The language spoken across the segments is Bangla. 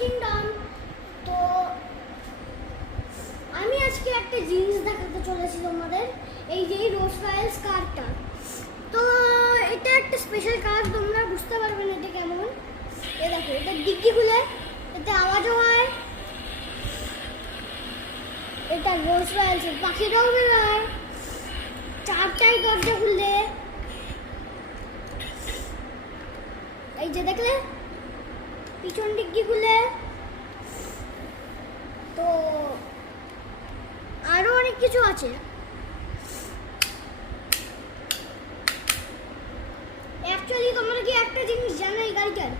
কিংডম। তো আমি আজকে একটা জিনিস দেখাতে চলেছি তোমাদের, এই যে রোলস রয়েলস কারটা। তো এটা একটা স্পেশাল কার, তোমরা বুঝতে পারবে না এটা কেমন। এ দেখো, এটা ডিগ্গি খুলে এতে আওয়াজও হয়। এটা রোলস রয়েলসের পাখিটাও বেরোয়, চারটাই দরজা খুললে। এই যে দেখলে পিছন ডিগ্গি খুলে। তো আরো অনেক কিছু আছে। অ্যাকচুয়ালি তোমরা কি একটা জিনিস জানো, এই গাড়িটার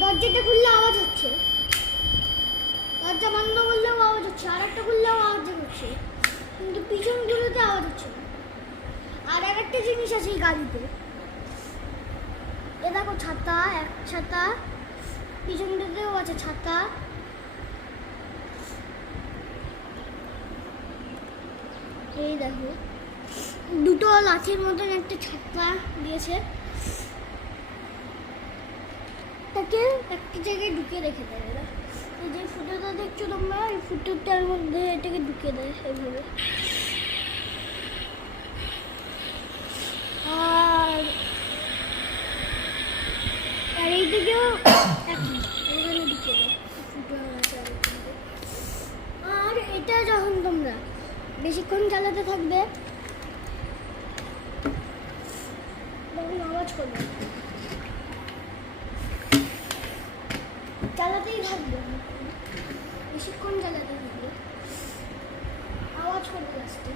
দরজাটা খুললে আওয়াজ হচ্ছে, দরজা বন্ধ করলেও আওয়াজ হচ্ছে, আর একটা খুললেও আওয়াজ হচ্ছে, কিন্তু পিছনগুলোতে আওয়াজ হচ্ছে না। আর একটা জিনিস আছে এই গাড়িতে, এ দেখো ছাতা, এক ছাতা, পিছনটাতেও আছে ছাতা। এই দেখো দুটো লাঠির মতন একটা ছাতা দিয়েছে, তাকে একটা জায়গায় ঢুকিয়ে রেখে দেয়। এরা এই যে ফুটোটা দেখছো তোমরা, এই ফুটোটার মধ্যে এটাকে ঢুকিয়ে দেয় এইভাবে। আর এইদিকেও এখানে ঢুকিয়ে দেয় ফুটো আছে। আর এটা যখন তোমরা বেশিক্ষণ চালাতে থাকবে তখন আওয়াজ করবে, চালাতেই থাকবে, বেশিক্ষণ চালাতে থাকবে, আওয়াজ করবে লাস্টে।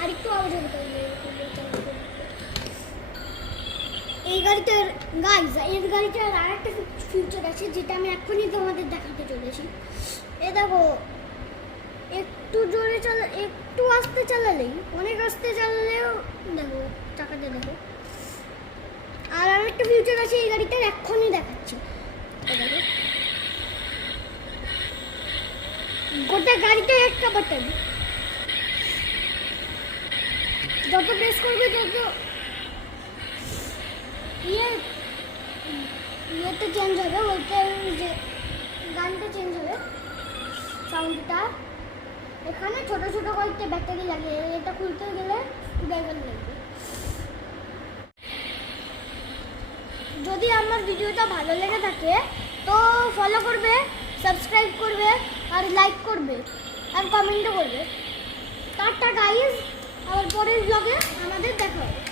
আরেকটু আওয়াজ হবে তাহলে। এই গাড়িটার গাইজ, এই গাড়িটার আর একটা ফিউচার আছে যেটা আমি এখনই তোমাদের দেখাতে চলেছি। এ দেখো, একটু জোরে একটু আস্তে চালালেই, অনেক আস্তে চালালেও দেখো চাকাটা দেখো। আর একটা ফিউচার আছে এই গাড়িটার, এখনই দেখাচ্ছি। দেখো গোটা গাড়িটা একটা বাটন, যত প্রেস করবে তত ইয়েটা চেঞ্জ হবে, ওইটা যে গানটা চেঞ্জ হবে, সাউন্ডটা। এখানে ছোট ছোট কয়েকটা ব্যাটারি লাগে, এটা খুলতে গেলে ব্যাটারি লাগবে। যদি আমার ভিডিওটা ভালো লেগে থাকে তো ফলো করবে, সাবস্ক্রাইব করবে, আর লাইক করবে, আর কমেন্টও করবে। টাটা গাইজ, আর পরের ব্লগে আমাদের দেখা হবে।